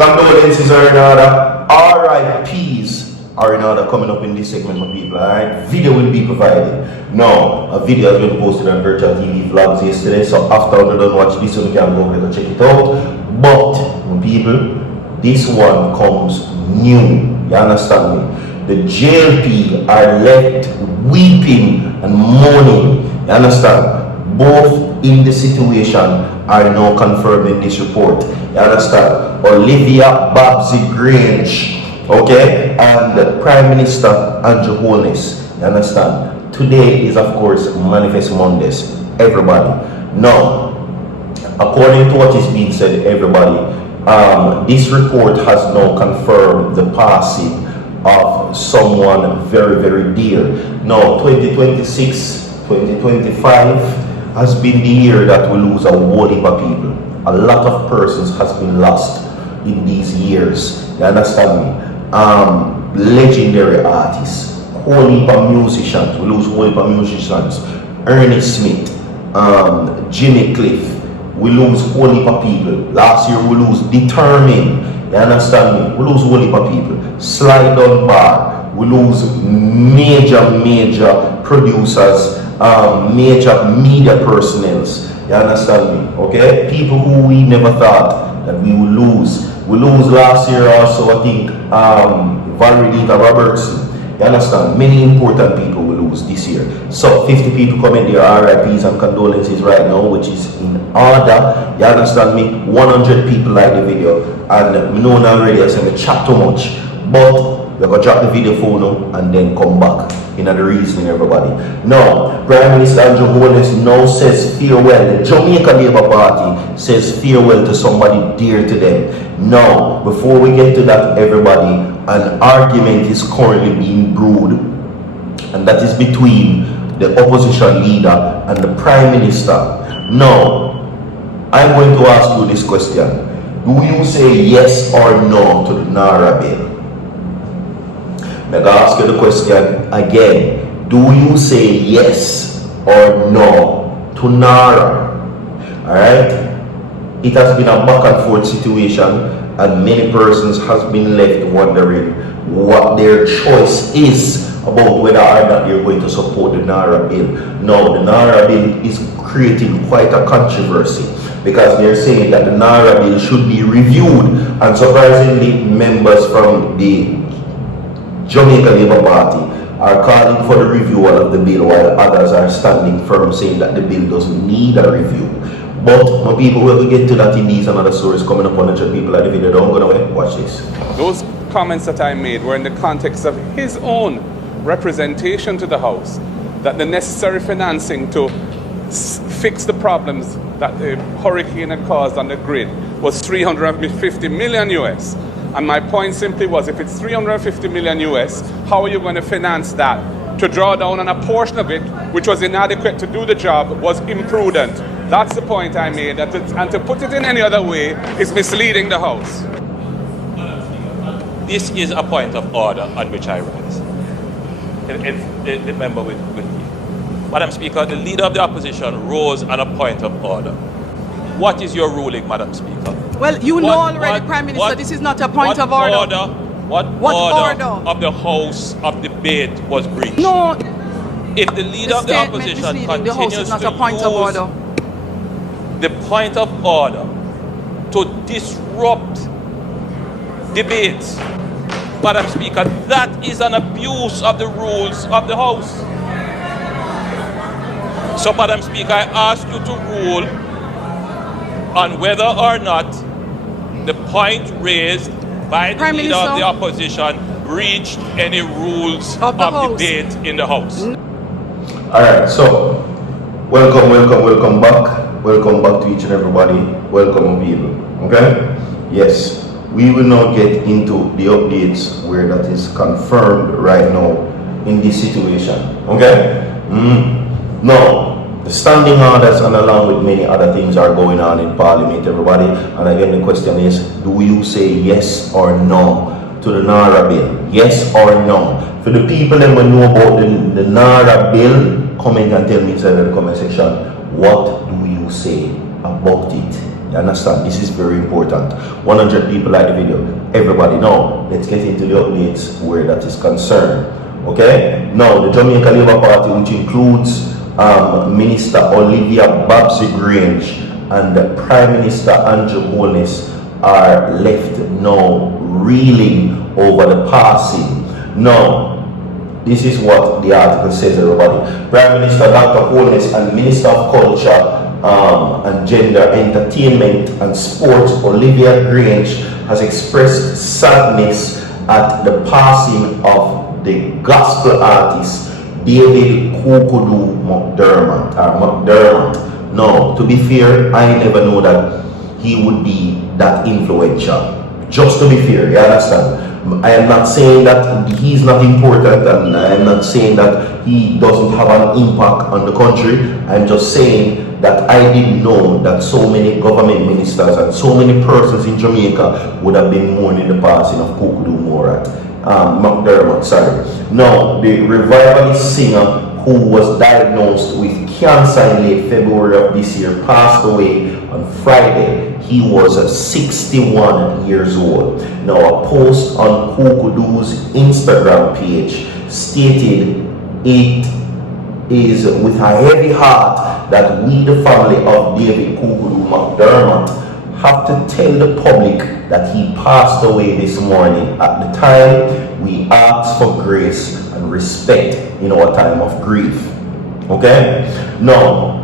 Condolences are in order. RIPs are in order coming up in this segment, my people. Alright, video will be provided. Now, a video has been posted on Virtual TV Vlogs yesterday, so after you done watch this one, you can go and check it out. But, my people, this one comes new. You understand me? The JLP are left weeping and mourning. You understand? Both in the situation are now confirmed in this report. You understand? OLIVIA, GRANGE, okay, and the Prime Minister and HOLNESS. You understand? Today is, of course, Manifest Mondays. Everybody. Now, according to what is being said, everybody, this report has now confirmed the passing of someone very, very dear. Now, 2026, 2025 has been the year that we lose a whole heap of people. A lot of persons has been lost in these years. You understand me? Legendary artists, whole heap of musicians. We lose whole heap of musicians. Ernie Smith, Jimmy Cliff. We lose whole heap of people. Last year we lose Determined. You understand me? We lose whole heap of people. Slide Down Bar. We lose major producers, major media personnels. You understand me? Okay? People who we never thought that we would lose. We lose last year also, I think, Valerie Robertson. You understand? Many important people we lose this year. So 50 people comment their RIPs and condolences right now, which is in order. You understand me? 100 people like the video. And we know already I said we chat too much. But we're going to drop the video for now and then come back. You know the reasoning, everybody. Now, Prime Minister Andrew Holness now says farewell. The Jamaica Labour Party says farewell to somebody dear to them. Now, before we get to that, everybody, an argument is currently being brewed, and that is between the opposition leader and the Prime Minister. Now, I'm going to ask you this question. Do you say yes or no to the Naira bill? I'm going to ask you the question again. Do you say yes or no to Naira? Alright? It has been a back and forth situation, and many persons has been left wondering what their choice is about whether or not they're going to support the Naira bill. Now, the Naira bill is creating quite a controversy because they're saying that the Naira bill should be reviewed, and surprisingly, members from the Jamaica Labour Party are calling for the review of the bill, while others are standing firm saying that the bill doesn't need a review. But my people, we'll get to that in these and other stories coming up on the people at the video. Don't go away, watch this. Those comments that I made were in the context of his own representation to the House, that the necessary financing to fix the problems that the hurricane had caused on the grid was 350 million US. And my point simply was, if it's 350 million US, how are you going to finance that? To draw down on a portion of it, which was inadequate to do the job, was imprudent. That's the point I made. And to put it in any other way is misleading the House. This is a point of order on which I rise. The member with me. Madam Speaker, the leader of the opposition rose on a point of order. What is your ruling, Madam Speaker? Well, you know already, Prime Minister, this is not a point of order. What order of the House of debate was breached? No. If the leader of the opposition continues to use the point of order to disrupt debates, Madam Speaker, that is an abuse of the rules of the House. So, Madam Speaker, I ask you to rule on whether or not the point raised by the leader of the opposition breached any rules of debate in the House. Alright, so welcome back. Welcome back to each and everybody. Welcome, people. Okay? Yes, we will now get into the updates where that is confirmed right now in this situation. Okay? Now, the standing orders and along with many other things are going on in Parliament, everybody. And again, the question is, do you say yes or no to the Naira bill? Yes or no? For the people that will know about the Naira bill, comment and tell me inside the comment section, what do you say about it? You understand? This is very important. 100 people like the video. Everybody know. Let's get into the updates where that is concerned. Okay? Now, the Jamaica Labour Party, which includes Minister Olivia GRANGE and Prime Minister HOLNESS, are left now reeling over the passing. Now, this is what the article says, everybody. Prime Minister Dr. HOLNESS and Minister of Culture and Gender, Entertainment and Sports, Olivia GRANGE, has expressed sadness at the passing of the gospel artist David Kukudoo McDermott. No, to be fair, I never know that he would be that influential. Just to be fair, you understand? I am not saying that he's not important, and I am not saying that he doesn't have an impact on the country. I'm just saying that I didn't know that so many government ministers and so many persons in Jamaica would have been mourning the passing of Kukudoo McDermott. Now, the revivalist singer who was diagnosed with cancer in late February of this year passed away on Friday. He was 61 years old. Now, a post on Kukudoo's Instagram page stated, "It is with a heavy heart that we, the family of David Kukudoo McDermott, have to tell the public that he passed away this morning. At the time, we ask for grace and respect in our time of grief." Okay? Now,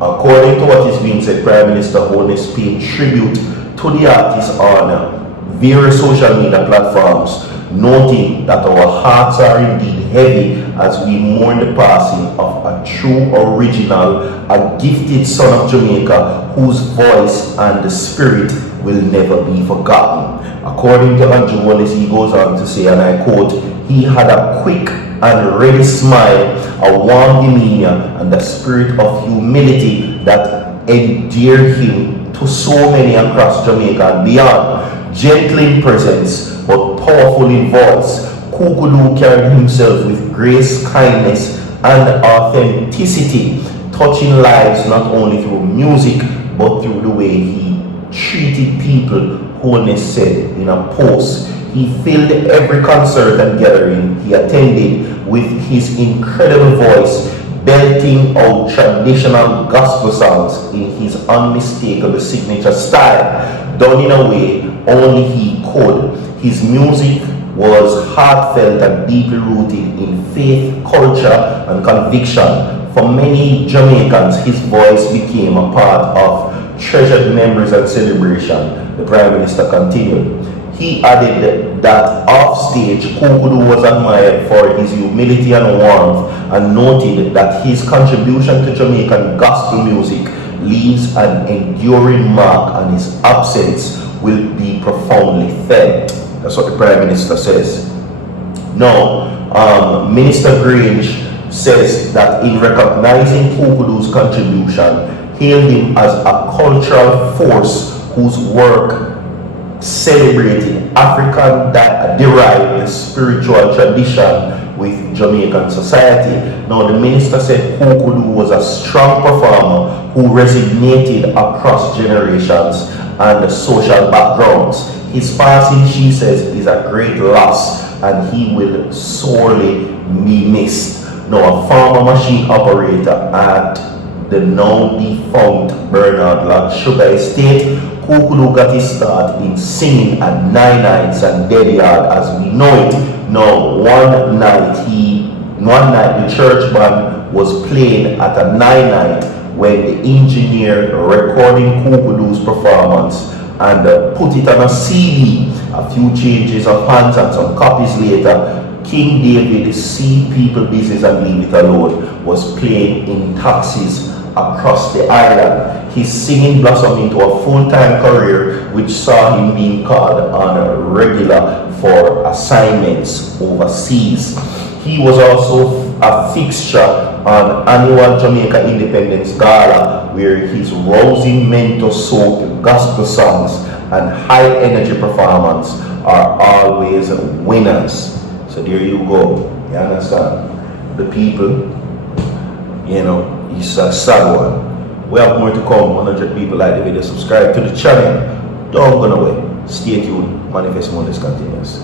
according to what is being said, Prime Minister HOLNESS paid tribute to the artist on various social media platforms, noting that our hearts are indeed heavy as we mourn the passing of a true original, a gifted son of Jamaica whose voice and the spirit will never be forgotten. According to HOLNESS, he goes on to say, and I quote, "He had a quick and ready smile, a warm demeanor, and a spirit of humility that endeared him to so many across Jamaica and beyond. Gentle in presence, but powerful in voice, Kukudoo carried himself with grace, kindness, and authenticity, touching lives not only through music, but through the way he treated people," HOLNESS said in a post. He filled every concert and gathering he attended with his incredible voice, belting out traditional gospel songs in his unmistakable signature style, done in a way only he could. His music was heartfelt and deeply rooted in faith, culture, and conviction. For many Jamaicans, his voice became a part of treasured memories and celebration, the Prime Minister continued. He added that off-stage, Kukudoo was admired for his humility and warmth, and noted that his contribution to Jamaican gospel music leaves an enduring mark, and his absence will be profoundly felt. That's what the Prime Minister says. Now, Minister GRANGE says that in recognizing Kukudoo's contribution, hailed him as a cultural force whose work celebrated African-derived spiritual tradition with Jamaican society. Now, the minister said Kukudoo was a strong performer who resonated across generations and social backgrounds. His passing, she says, is a great loss, and he will sorely be missed. Now, a former machine operator at the now defunct Bernard Lodge Sugar Estate, Kukudoo got his start in singing at 9-9s and D3ÂD as we know it. Now, one night the church band was playing at a 9-9 when the engineer recording Kukudoo's performance and put it on a CD. A few changes of hands and some copies later, King David, See People Business and Leave It Alone, was playing in taxis across the island. His singing blossomed into a full-time career, which saw him being called on a regular for assignments overseas. He was also a fixture on annual Jamaica Independence Gala, where his rousing mentor-soaked gospel songs and high-energy performance are always winners. So there you go. You understand? The people, you know, it's a sad one. We have more to come. 100 people like the video. Subscribe to the channel. Don't go away. Stay tuned. Manifest Mourning continues.